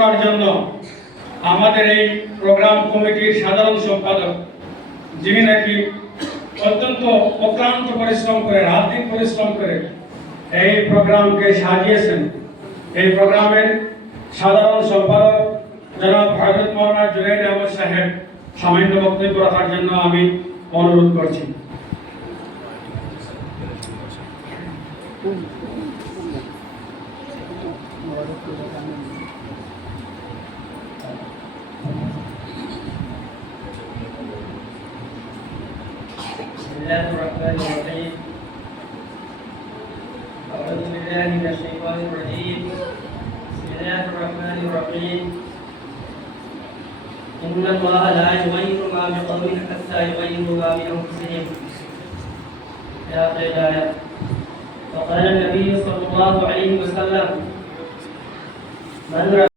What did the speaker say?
করার জন্য আমাদের এই প্রোগ্রাম কমিটির সাধারণ সম্পাদক, যিনি নাকি অত্যন্ত অক্লান্ত পরিশ্রম করে, রাত দিন পরিশ্রম করে এই প্রোগ্রামকে সাজিয়েছেন, এই প্রোগ্রামের সাধারণ সম্পাদক জনাব হযরত মাওলানা জুনায়েদ আহমদ সাহেব সামান্য বক্তব্য রাখার জন্য আমি অনুরোধ করছি। Bismillahirrahmanirrahim. A'udzu billahi minasyaitonir rajim. Bismillahirrahmanirrahim. Inna Allaha la yughayyiru ma biqawmin hatta yughayyiru ma bi anfusihim. Ya ayat. Wa qala an-nabiy sallallahu alaihi wasallam man